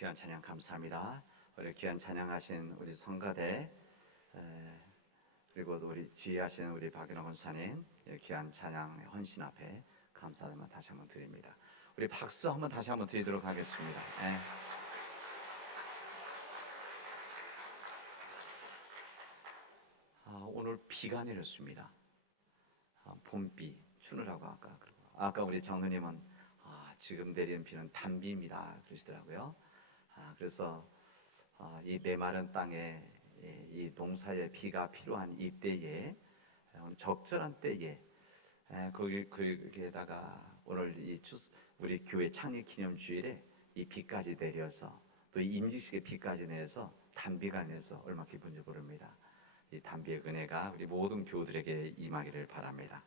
귀한 찬양 감사합니다. 우리 귀한 찬양하신 우리 성가대 그리고 우리 지휘하시는 우리 박인호 권사님 귀한 찬양의 헌신 앞에 감사를 다시 한번 드립니다. 우리 박수 한번 다시 한번 드리도록 하겠습니다. 오늘 비가 내렸습니다. 봄비 추느라고 아까 우리 정누님은 지금 내리는 비는 단비입니다 그러시더라고요. 그래서 이 메마른 땅에 이 농사에 비가 필요한 이때에 적절한 때에 거기에다가 오늘 우리 교회 창립 기념 주일에 이 비까지 내려서 또 이 임직식에 비까지 내서 단비가 내서 얼마나 기쁜지 모릅니다. 이 단비의 은혜가 우리 모든 교우들에게 임하기를 바랍니다.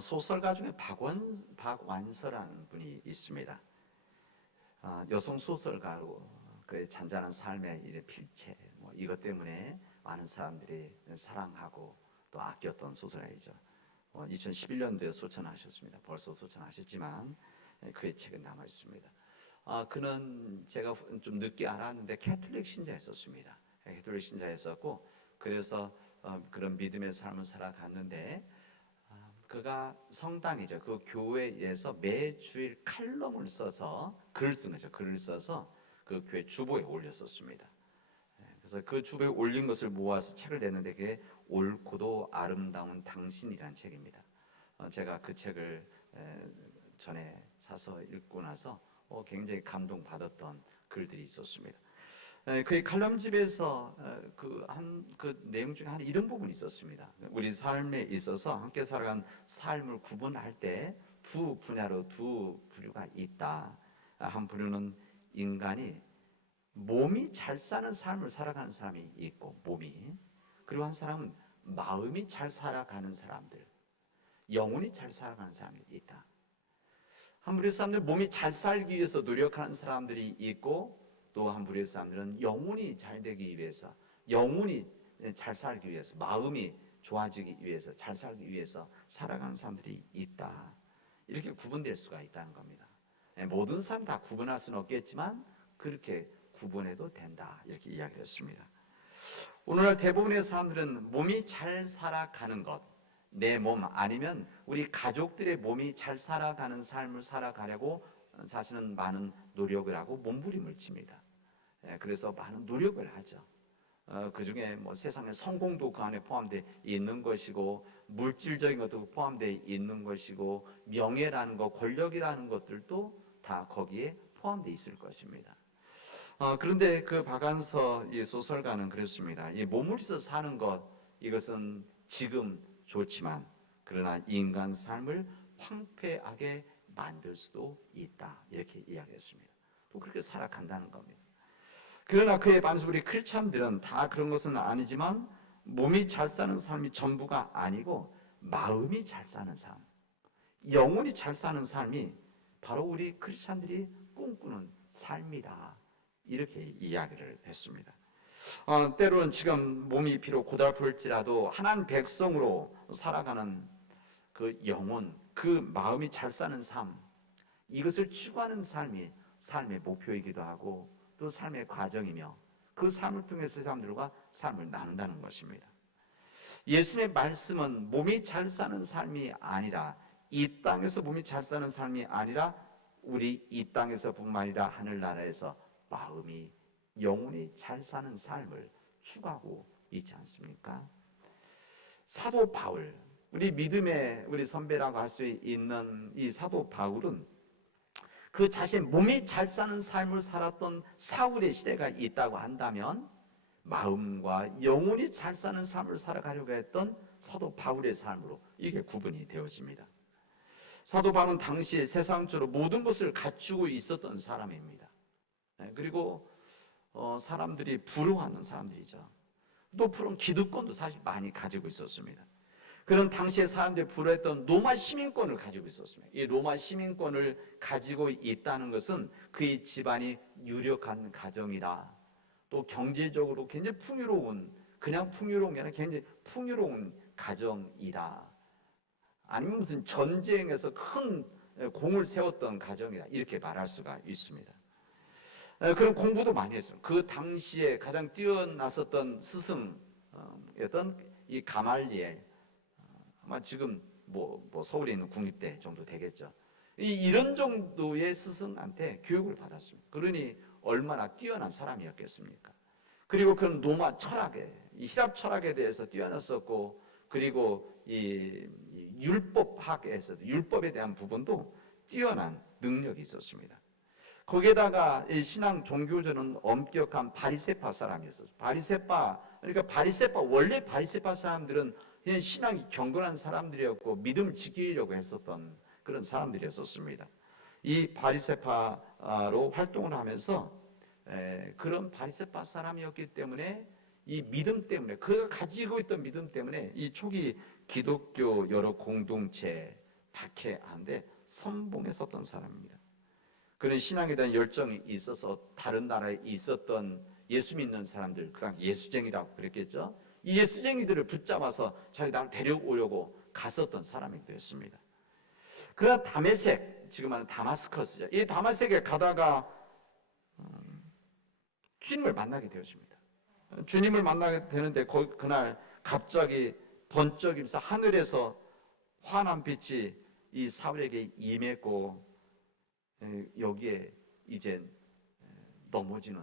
소설가 중에 박완서라는 분이 있습니다. 여성 소설가로 그의 잔잔한 삶의 일의 필체 이것 때문에 많은 사람들이 사랑하고 또 아꼈던 소설가이죠. 2011년도에 소천하셨습니다. 벌써 소천하셨지만 그의 책은 남아 있습니다. 그는 제가 좀 늦게 알았는데 캐톨릭 신자였었습니다. 캐톨릭 신자였었고 그래서 그런 믿음의 삶을 살아갔는데 그가 성당이죠. 그 교회에서 매주일 칼럼을 써서 글을 쓴 거죠. 글을 써서 그 교회 주보에 올렸었습니다. 그래서 그 주보에 올린 것을 모아서 책을 냈는데 그게 옳고도 아름다운 당신이라는 책입니다. 제가 그 책을 전에 사서 읽고 나서 굉장히 감동받았던 글들이 있었습니다. 그의 칼럼집에서 그 내용 중에 한 이런 부분이 있었습니다. 우리 삶에 있어서 함께 살아간 삶을 구분할 때 두 분야로 두 부류가 있다. 한 부류는 인간이 몸이 잘 사는 삶을 살아가는 사람이 있고 그리고 한 사람은 마음이 잘 살아가는 사람들, 영혼이 잘 살아가는 사람이 있다. 한 부류의 사람들 몸이 잘 살기 위해서 노력하는 사람들이 있고 또 한 부류의 사람들은 영혼이 잘 되기 위해서 영혼이 잘 살기 위해서 마음이 좋아지기 위해서 잘 살기 위해서 살아가는 사람들이 있다. 이렇게 구분될 수가 있다는 겁니다. 모든 사람 다 구분할 수는 없겠지만 그렇게 구분해도 된다 이렇게 이야기를 했습니다. 오늘날 대부분의 사람들은 몸이 잘 살아가는 것, 내 몸 아니면 우리 가족들의 몸이 잘 살아가는 삶을 살아가려고 사실은 많은 노력을 하고 몸부림을 칩니다. 그래서 많은 노력을 하죠. 그 중에 세상의 성공도 그 안에 포함되어 있는 것이고 물질적인 것도 포함되어 있는 것이고 명예라는 것, 권력이라는 것들도 다 거기에 포함되어 있을 것입니다. 그런데 그 박완서 이 소설가는 그랬습니다. 이 몸을 있어 사는 것 이것은 지금 좋지만 그러나 인간 삶을 황폐하게 만들 수도 있다 이렇게 이야기했습니다. 또 그렇게 살아간다는 겁니다. 그러나 그에 반해서 우리 크리스찬들은 다 그런 것은 아니지만 몸이 잘 사는 삶이 전부가 아니고 마음이 잘 사는 삶, 영혼이 잘 사는 삶이 바로 우리 크리스찬들이 꿈꾸는 삶이다 이렇게 이야기를 했습니다. 때로는 지금 몸이 비록 고달플지라도 하나님 백성으로 살아가는 그 영혼, 그 마음이 잘 사는 삶 이것을 추구하는 삶이 삶의 목표이기도 하고 또 삶의 과정이며 그 삶을 통해서 사람들과 삶을 나눈다는 것입니다. 예수님의 말씀은 몸이 잘 사는 삶이 아니라 이 땅에서 몸이 잘 사는 삶이 아니라 우리 이 땅에서뿐만 아니라 하늘나라에서 마음이 영혼이 잘 사는 삶을 추구하고 있지 않습니까? 사도 바울, 우리 믿음의 우리 선배라고 할 수 있는 이 사도 바울은 그 자신 몸이 잘 사는 삶을 살았던 사울의 시대가 있다고 한다면 마음과 영혼이 잘 사는 삶을 살아가려고 했던 사도 바울의 삶으로 이게 구분이 되어집니다. 사도 바울은 당시 세상적으로 모든 것을 갖추고 있었던 사람입니다. 그리고 사람들이 부러워하는 사람들이죠. 또 부러운 기득권도 사실 많이 가지고 있었습니다. 그런 당시에 사람들이 부러워했던 로마 시민권을 가지고 있었습니다. 이 로마 시민권을 가지고 있다는 것은 그의 집안이 유력한 가정이다. 또 경제적으로 굉장히 풍요로운, 그냥 풍요로운 게 아니라 굉장히 풍요로운 가정이다. 아니면 무슨 전쟁에서 큰 공을 세웠던 가정이다. 이렇게 말할 수가 있습니다. 그런 공부도 많이 했어요. 그 당시에 가장 뛰어났었던 스승이었던 이 가말리엘, 아마 지금 뭐 서울에 있는 국립대 정도 되겠죠. 이런 정도의 스승한테 교육을 받았습니다. 그러니 얼마나 뛰어난 사람이었겠습니까? 그리고 그런 로마 철학에, 이 히랍 철학에 대해서 뛰어났었고, 그리고 이 율법학에서도 율법에 대한 부분도 뛰어난 능력이 있었습니다. 거기에다가 이 신앙 종교주는 엄격한 바리새파 사람이었어요. 원래 바리새파 사람들은 그냥 신앙이 경건한 사람들이었고 믿음을 지키려고 했었던 그런 사람들이었습니다. 이 바리새파로 활동을 하면서 그런 바리새파 사람이었기 때문에 이 믿음 때문에, 그가 가지고 있던 믿음 때문에 이 초기 기독교 여러 공동체 박해하는데 선봉에 섰던 사람입니다. 그런 신앙에 대한 열정이 있어서 다른 나라에 있었던 예수 믿는 사람들, 그 당시 예수쟁이라고 그랬겠죠. 이 예수쟁이들을 붙잡아서 자기 나라로 데려오려고 갔었던 사람이 되었습니다. 그러나 다메섹, 지금 하는 다마스커스죠. 이 다마섹에 가다가 주님을 만나게 되었습니다. 주님을 만나게 되는데 그날 갑자기 번쩍이면서 하늘에서 환한 빛이 이 사울에게 임했고, 여기에 이제 넘어지는,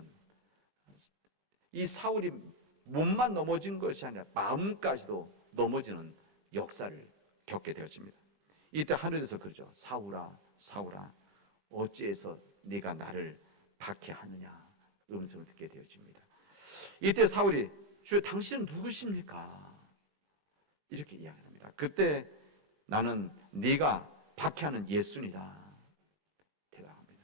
이 사울이 몸만 넘어진 것이 아니라 마음까지도 넘어지는 역사를 겪게 되었습니다. 이때 하늘에서 그러죠. 사울아, 사울아, 어찌해서 네가 나를 박해하느냐 음성을 듣게 되어집니다. 이때 사울이 주여 당신은 누구십니까? 이렇게 이야기합니다. 그때 나는 네가 박해하는 예수니라 대답합니다.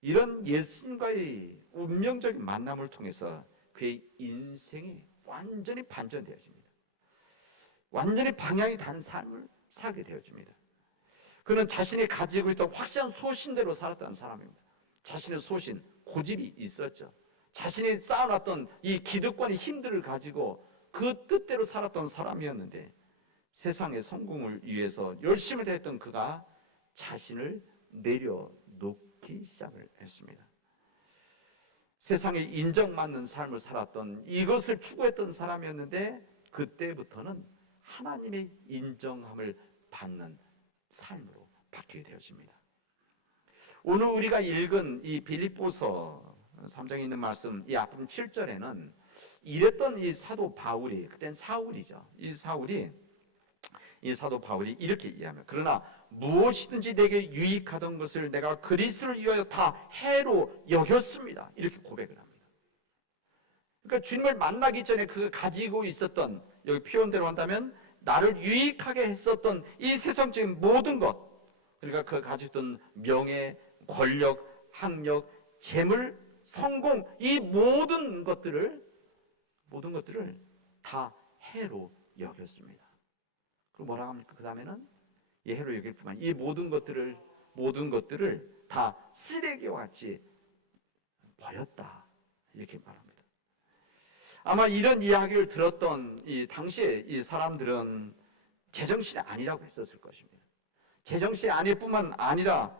이런 예수님과의 운명적인 만남을 통해서 그의 인생이 완전히 반전되어집니다. 완전히 방향이 다른 삶을 살게 되어집니다. 그는 자신이 가지고 있던 확실한 소신대로 살았다는 사람입니다. 자신의 소신, 고집이 있었죠. 자신이 쌓아놨던 이 기득권의 힘들을 가지고 그 뜻대로 살았던 사람이었는데, 세상의 성공을 위해서 열심을 다했던 그가 자신을 내려놓기 시작을 했습니다. 세상에 인정받는 삶을 살았던, 이것을 추구했던 사람이었는데, 그때부터는 하나님의 인정함을 받는 삶으로 바뀌게 되어집니다. 오늘 우리가 읽은 이 빌립보서 3장에 있는 말씀, 이 앞부분 7절에는 이랬던 이 사도 바울이, 그땐 사울이죠. 이 사도 바울이 이렇게 이해합니다. 그러나 무엇이든지 내게 유익하던 것을 내가 그리스도를 위하여 다 해로 여겼습니다. 이렇게 고백을 합니다. 그러니까 주님을 만나기 전에 그가 가지고 있었던, 여기 표현대로 한다면 나를 유익하게 했었던 이 세상적인 모든 것, 그러니까 그가 가지고 있던 명예, 권력, 학력, 재물, 성공, 이 모든 것들을 다 해로 여겼습니다. 그리고 뭐라고 합니까? 그 다음에는 이 해로 여길 뿐만, 이 모든 것들을 다 쓰레기와 같이 버렸다, 이렇게 말합니다. 아마 이런 이야기를 들었던 이 당시에 이 사람들은 제정신이 아니라고 했었을 것입니다. 제정신이 아닐 뿐만 아니라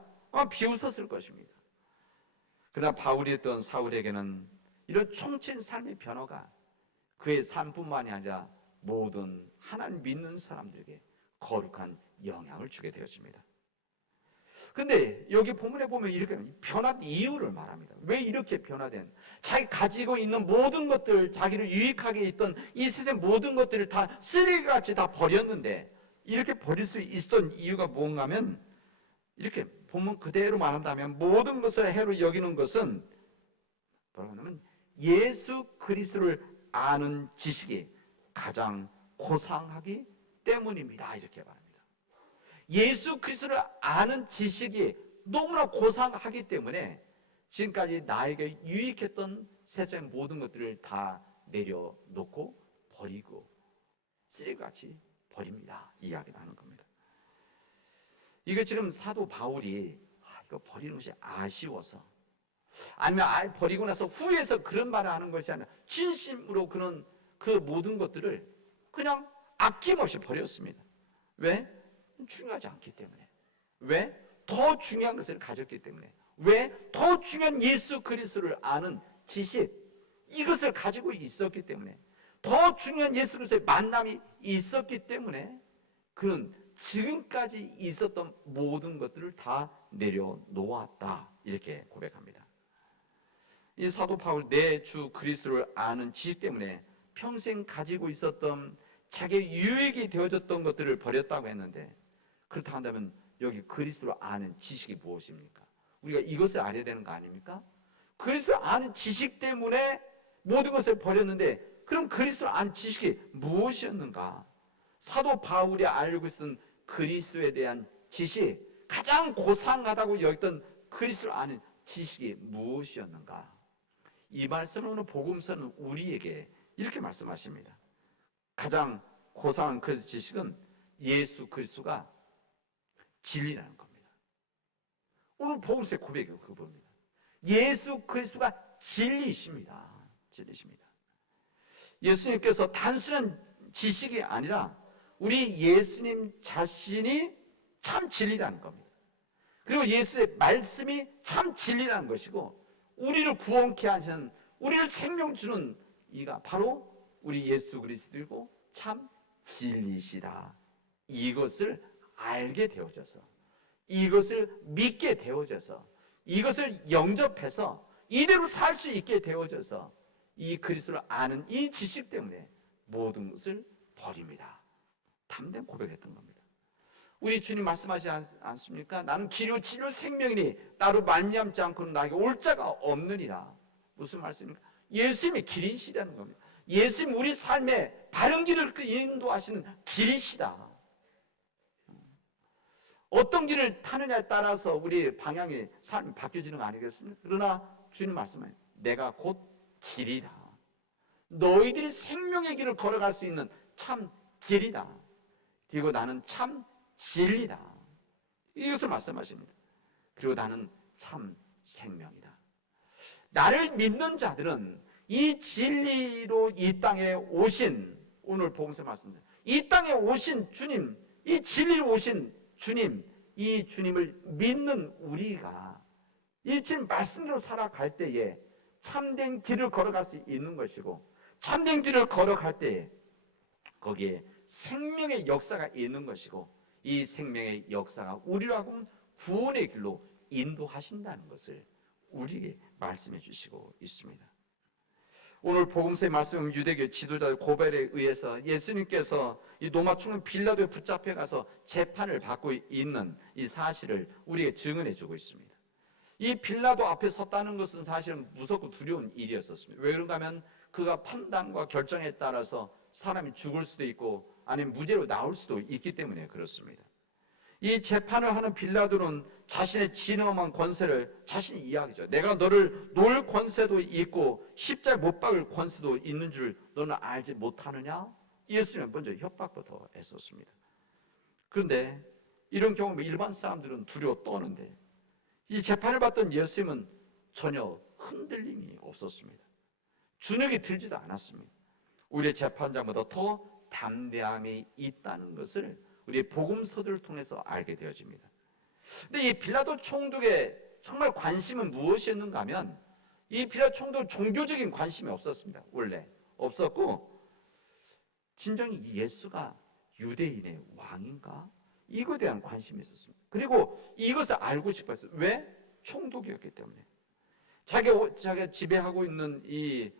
비웃었을 것입니다. 그러나 바울이 했던 사울에게는 이런 총체인 삶의 변화가 그의 삶뿐만이 아니라 모든 하나님 믿는 사람들에게 거룩한 영향을 주게 되었습니다. 근데 여기 본문에 보면 이렇게 변화된 이유를 말합니다. 왜 이렇게 변화된, 자기 가지고 있는 모든 것들, 자기를 유익하게 있던 이 세상 모든 것들을 다 쓰레기같이 다 버렸는데, 이렇게 버릴 수 있었던 이유가 뭔가 하면, 이렇게 본문 그대로 말한다면 모든 것을 해로 여기는 것은 뭐라고 하냐면 예수 그리스도를 아는 지식이 가장 고상하기 때문입니다, 이렇게 말합니다. 예수 그리스도를 아는 지식이 너무나 고상하기 때문에 지금까지 나에게 유익했던 세상의 모든 것들을 다 내려놓고 버리고 쓰레기같이 버립니다, 이야기를 하는 겁니다. 이게 지금 사도 바울이 이거 버리는 것이 아쉬워서, 아니면 버리고 나서 후회해서 그런 말을 하는 것이 아니라 진심으로 그런 그 모든 것들을 그냥 아낌없이 버렸습니다. 왜? 중요하지 않기 때문에. 왜? 더 중요한 것을 가졌기 때문에, 왜? 더 중요한 예수 그리스도를 아는 지식, 이것을 가지고 있었기 때문에, 더 중요한 예수 그리스도의 만남이 있었기 때문에 그는 지금까지 있었던 모든 것들을 다 내려놓았다, 이렇게 고백합니다. 이 사도 바울, 내 주 그리스도를 아는 지식 때문에 평생 가지고 있었던 자기의 유익이 되어졌던 것들을 버렸다고 했는데, 그렇다 한다면 여기 그리스도를 아는 지식이 무엇입니까? 우리가 이것을 알아야 되는 거 아닙니까? 그리스도를 아는 지식 때문에 모든 것을 버렸는데, 그럼 그리스도를 아는 지식이 무엇이었는가? 사도 바울이 알고 있었던 그리스도에 대한 지식, 가장 고상하다고 여겼던 그리스도를 아는 지식이 무엇이었는가? 이 말씀을 오늘 복음서는 우리에게 이렇게 말씀하십니다. 가장 고상한 그 지식은 예수 그리스도가 진리라는 겁니다. 오늘 복음서의 고백이 그겁니다. 예수 그리스도가 진리이십니다. 진리십니다. 예수님께서 단순한 지식이 아니라 우리 예수님 자신이 참 진리라는 겁니다. 그리고 예수의 말씀이 참 진리라는 것이고, 우리를 구원케 하시는, 우리를 생명 주는 이가 바로 우리 예수 그리스도이고 참 진리시다. 이것을 알게 되어져서, 이것을 믿게 되어져서, 이것을 영접해서 이대로 살 수 있게 되어져서 이 그리스도를 아는 이 지식 때문에 모든 것을 버립니다. 담대한 고백했던 겁니다. 우리 주님 말씀하지 않습니까? 나는 길이요 진리요 생명이니 나로 말미암지 않고는 나에게 올 자가 없느니라. 무슨 말씀입니까? 예수님이 길이시라는 겁니다. 예수님 우리 삶의 바른 길을 인도하시는 길이시다. 어떤 길을 타느냐에 따라서 우리 방향이 삶이 바뀌어지는 거 아니겠습니까? 그러나 주님 말씀은 내가 곧 길이다. 너희들이 생명의 길을 걸어갈 수 있는 참 길이다. 그리고 나는 참 진리다. 이것을 말씀하십니다. 그리고 나는 참 생명이다. 나를 믿는 자들은 이 진리로 이 땅에 오신, 오늘 복음서 말씀입니다. 이 땅에 오신 주님, 이 진리로 오신 주님, 이 주님을 믿는 우리가 이 지금 말씀대로 살아갈 때에 참된 길을 걸어갈 수 있는 것이고, 참된 길을 걸어갈 때에 거기에 생명의 역사가 있는 것이고, 이 생명의 역사가 우리로 하여금 구원의 길로 인도하신다는 것을 우리에게 말씀해 주시고 있습니다. 오늘 복음서의 말씀은 유대교 지도자의 고발에 의해서 예수님께서 이 로마 총리 빌라도에 붙잡혀 가서 재판을 받고 있는 이 사실을 우리에게 증언해 주고 있습니다. 이 빌라도 앞에 섰다는 것은 사실은 무섭고 두려운 일이었었습니다. 왜 그런가 하면 그가 판단과 결정에 따라서 사람이 죽을 수도 있고 아니면 무죄로 나올 수도 있기 때문에 그렇습니다. 이 재판을 하는 빌라도는 자신의 진엄한 권세를 자신이 이야기죠. 내가 너를 놓을 권세도 있고 십자가에 못 박을 권세도 있는 줄 너는 알지 못하느냐? 예수님은 먼저 협박부터 했었습니다. 그런데 이런 경우 일반 사람들은 두려워 떠는데, 이 재판을 받던 예수님은 전혀 흔들림이 없었습니다. 주눅이 들지도 않았습니다. 우리의 재판장보다 더 담대함이 있다는 것을 우리 복음서들을 통해서 알게 되어집니다. 근데 이 빌라도 총독의 정말 관심은 무엇이었는가 하면, 이 빌라도 총독은 종교적인 관심이 없었습니다. 원래 없었고, 진정이 예수가 유대인의 왕인가? 이거에 대한 관심이 있었습니다. 그리고 이것을 알고 싶었어요. 왜? 총독이었기 때문에. 자기가 지배하고 있는 이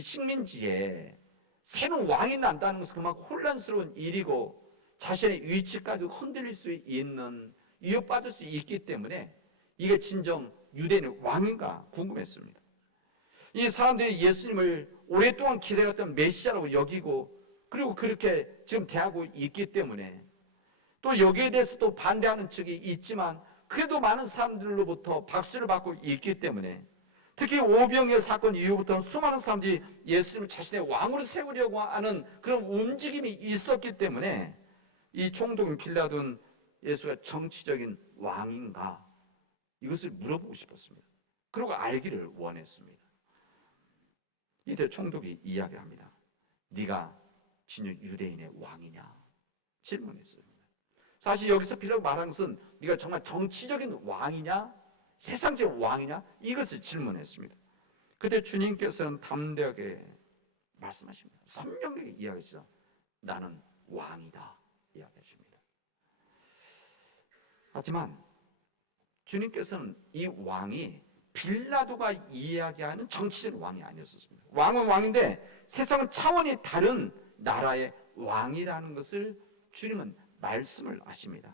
식민지에 새로운 왕이 난다는 것은 그만큼 혼란스러운 일이고 자신의 위치까지 흔들릴 수 있는, 위협받을 수 있기 때문에 이게 진정 유대인의 왕인가 궁금했습니다. 이 사람들이 예수님을 오랫동안 기다렸던 메시아라고 여기고, 그리고 그렇게 지금 대하고 있기 때문에, 또 여기에 대해서 또 반대하는 측이 있지만 그래도 많은 사람들로부터 박수를 받고 있기 때문에, 특히 오병이어 사건 이후부터는 수많은 사람들이 예수님을 자신의 왕으로 세우려고 하는 그런 움직임이 있었기 때문에 이 총독인 빌라도는 예수가 정치적인 왕인가, 이것을 물어보고 싶었습니다. 그리고 알기를 원했습니다. 이때 총독이 이야기합니다. 네가 진짜 유대인의 왕이냐? 질문했습니다. 사실 여기서 빌라도가 말한 것은 네가 정말 정치적인 왕이냐 세상적 왕이냐 이것을 질문했습니다. 그때 주님께서는 담대하게 말씀하십니다. 선명하게 이야기하시죠. 나는 왕이다 이야기하십니다. 하지만 주님께서는 이 왕이 빌라도가 이야기하는 정치적 왕이 아니었습니다. 왕은 왕인데 세상은 차원이 다른 나라의 왕이라는 것을 주님은 말씀을 하십니다.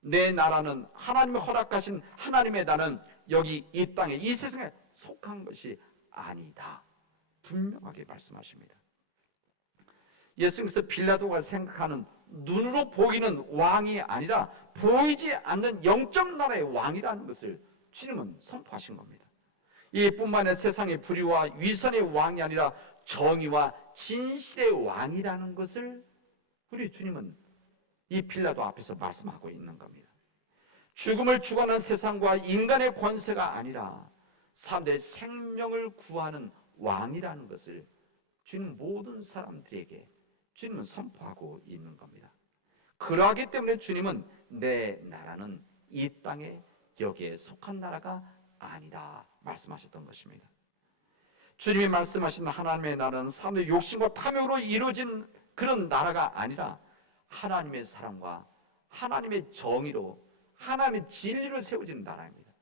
내 나라는 하나님이 허락하신 하나님의 나라는 여기 이 땅에 이 세상에 속한 것이 아니다. 분명하게 말씀하십니다. 예수님께서 빌라도가 생각하는 눈으로 보이는 왕이 아니라 보이지 않는 영적 나라의 왕이라는 것을 주님은 선포하신 겁니다. 이뿐만 아니라 세상의 불의와 위선의 왕이 아니라 정의와 진실의 왕이라는 것을 우리 주님은 이 빌라도 앞에서 말씀하고 있는 겁니다. 죽음을 주관하는 세상과 인간의 권세가 아니라 사람들의 생명을 구하는 왕이라는 것을 주님 모든 사람들에게 주님은 선포하고 있는 겁니다. 그러하기 때문에 주님은 내 나라는 이 땅에 여기에 속한 나라가 아니다 말씀하셨던 것입니다. 주님이 말씀하신 하나님의 나라는 사람들의 욕심과 탐욕으로 이루어진 그런 나라가 아니라 하나님의 사랑과 하나님의 정의로 하나님의 진리로 세워진 나라입니다.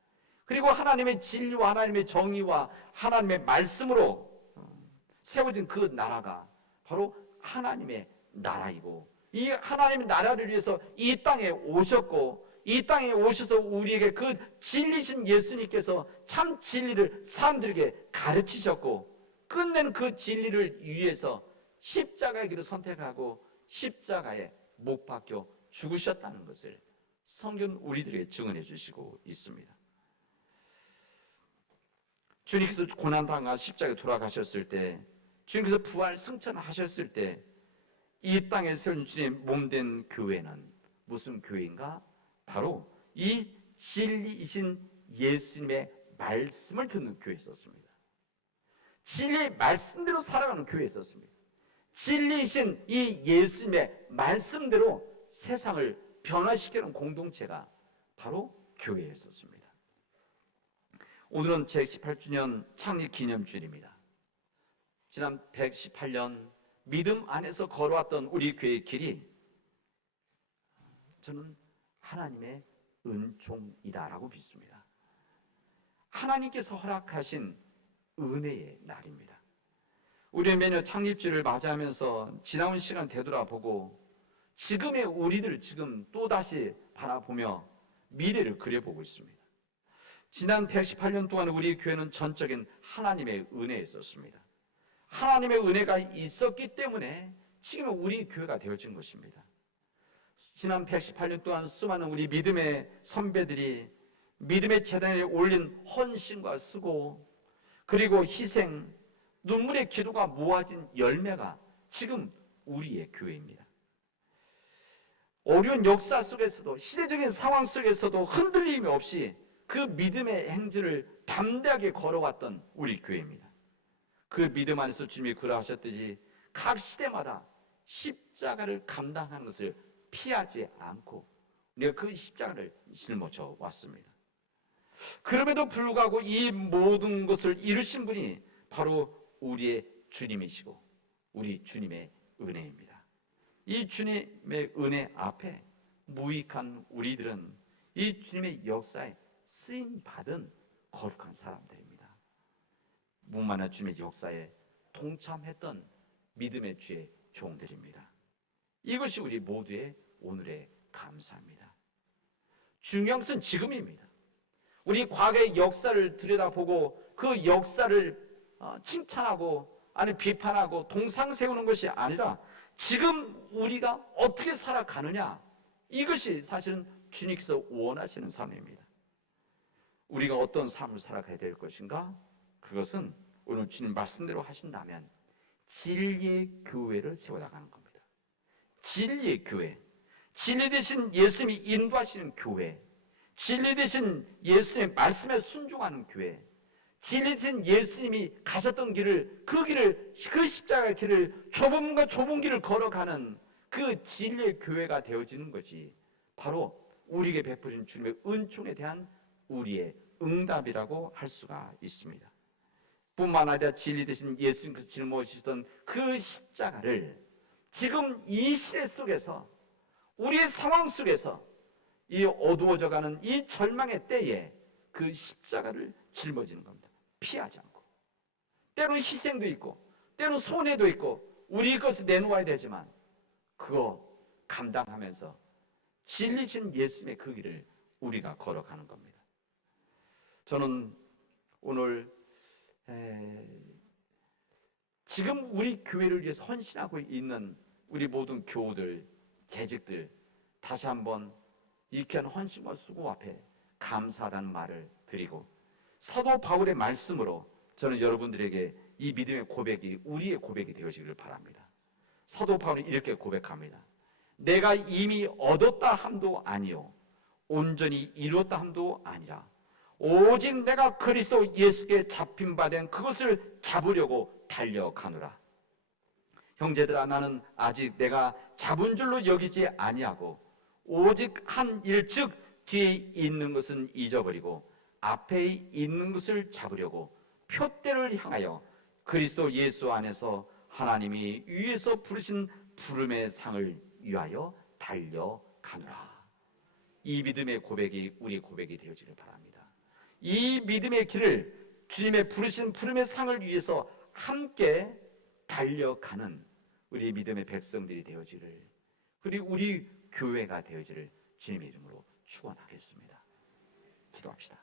그리고 하나님의 진리와 하나님의 정의와 하나님의 말씀으로 세워진 그 나라가 바로 하나님의 나라이고, 이 하나님의 나라를 위해서 이 땅에 오셨고, 이 땅에 오셔서 우리에게 그 진리신 예수님께서 참 진리를 사람들에게 가르치셨고, 끝내는 그 진리를 위해서 십자가의 길을 선택하고 십자가에 못 박혀 죽으셨다는 것을 성경 우리들에게 증언해 주시고 있습니다. 주님께서 고난당하 십자가에 돌아가셨을 때, 주님께서 부활 승천하셨을 때 이 땅에 세운 주님의 몸된 교회는 무슨 교회인가? 바로 이 진리이신 예수님의 말씀을 듣는 교회였었습니다. 진리의 말씀대로 살아가는 교회였었습니다. 진리이신 이 예수님의 말씀대로 세상을 변화시키는 공동체가 바로 교회였었습니다. 오늘은 제18주년 창립 기념주일입니다. 지난 118년 믿음 안에서 걸어왔던 우리 교회의 길이 저는 하나님의 은총이다라고 믿습니다. 하나님께서 허락하신 은혜의 날입니다. 우리의 매년 창립주일을 맞이하면서 지나온 시간 되돌아보고 지금의 우리들을 지금 또다시 바라보며 미래를 그려보고 있습니다. 지난 118년 동안 우리 교회는 전적인 하나님의 은혜에 있었습니다. 하나님의 은혜가 있었기 때문에 지금 우리 교회가 되어진 것입니다. 지난 118년 동안 수많은 우리 믿음의 선배들이 믿음의 재단에 올린 헌신과 수고, 그리고 희생, 눈물의 기도가 모아진 열매가 지금 우리의 교회입니다. 어려운 역사 속에서도, 시대적인 상황 속에서도 흔들림이 없이 그 믿음의 행진을 담대하게 걸어왔던 우리 교회입니다. 그 믿음 안에서 주님이 그러하셨듯이 각 시대마다 십자가를 감당하는 것을 피하지 않고 우리가 그 십자가를 짊어져 왔습니다. 그럼에도 불구하고 이 모든 것을 이루신 분이 바로 우리의 주님이시고 우리 주님의 은혜입니다. 이 주님의 은혜 앞에 무익한 우리들은 이 주님의 역사에 쓰임받은 거룩한 사람들입니다. 무만한 주님의 역사에 동참했던 믿음의 주의 종들입니다. 이것이 우리 모두의 오늘의 감사입니다. 중요한 것은 지금입니다. 우리 과거의 역사를 들여다보고 그 역사를 칭찬하고 아니 비판하고 동상 세우는 것이 아니라 지금 우리가 어떻게 살아가느냐, 이것이 사실은 주님께서 원하시는 삶입니다. 우리가 어떤 삶을 살아가야 될 것인가? 그것은 오늘 주님 말씀대로 하신다면 진리의 교회를 세워나가는 겁니다. 진리의 교회, 진리 되신 예수님이 인도하시는 교회, 진리 되신 예수님의 말씀에 순종하는 교회, 진리 되신 예수님이 가셨던 길을, 그 십자가의 길을 좁은 길을 걸어가는 그 진리의 교회가 되어지는 것이 바로 우리에게 베푸신 주님의 은총에 대한 우리의 응답이라고 할 수가 있습니다. 뿐만 아니라 진리 되신 예수님께서 짊어지셨던 그 십자가를 지금 이 시대 속에서, 우리의 상황 속에서, 이 어두워져가는 이 절망의 때에 그 십자가를 짊어지는 겁니다. 피하지 않고. 때로는 희생도 있고 때로는 손해도 있고 우리 것을 내놓아야 되지만 그거 감당하면서 진리신 예수님의 그 길을 우리가 걸어가는 겁니다. 저는 오늘 지금 우리 교회를 위해서 헌신하고 있는 우리 모든 교우들, 재직들 다시 한번 이 귀한 헌신과 수고 앞에 감사하다는 말을 드리고, 사도 바울의 말씀으로 저는 여러분들에게 이 믿음의 고백이 우리의 고백이 되어지기를 바랍니다. 사도 바울이 이렇게 고백합니다. 내가 이미 얻었다 함도 아니요 온전히 이루었다 함도 아니라 오직 내가 그리스도 예수께 잡힌 바 된 그것을 잡으려고 달려가노라. 형제들아, 나는 아직 내가 잡은 줄로 여기지 아니하고 오직 한 일, 즉 뒤에 있는 것은 잊어버리고 앞에 있는 것을 잡으려고 표대를 향하여 그리스도 예수 안에서 하나님이 위에서 부르신 부름의 상을 위하여 달려가노라. 이 믿음의 고백이 우리의 고백이 되어지길 바랍니다. 이 믿음의 길을 주님의 부르신 부름의 상을 위해서 함께 달려가는 우리 믿음의 백성들이 되어지를, 그리고 우리 교회가 되어지를 주님의 이름으로 축원하겠습니다. 기도합시다.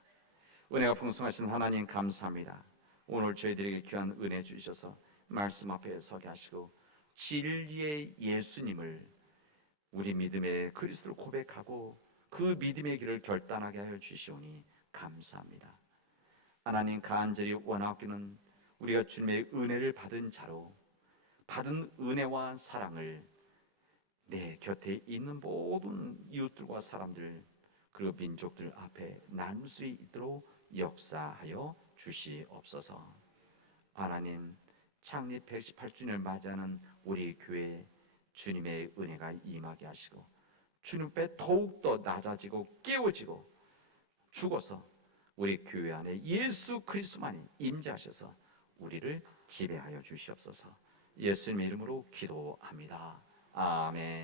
은혜가 풍성하신 하나님 감사합니다. 오늘 저희들에게 귀한 은혜 주셔서 말씀 앞에 서게 하시고 진리의 예수님을 우리 믿음의 그리스도를 고백하고 그 믿음의 길을 결단하게 하여 주시오니 감사합니다. 하나님, 간절히 원하옵기는 우리가 주님의 은혜를 받은 자로 받은 은혜와 사랑을 내 곁에 있는 모든 이웃들과 사람들 그리고 민족들 앞에 나눌 수 있도록 역사하여 주시옵소서. 하나님, 창립 118주년을 맞이하는 우리 교회에 주님의 은혜가 임하게 하시고 주님 앞에 더욱더 낮아지고 깨워지고 죽어서 우리 교회 안에 예수 그리스도만이 임재하셔서 우리를 지배하여 주시옵소서. 예수님의 이름으로 기도합니다. 아멘.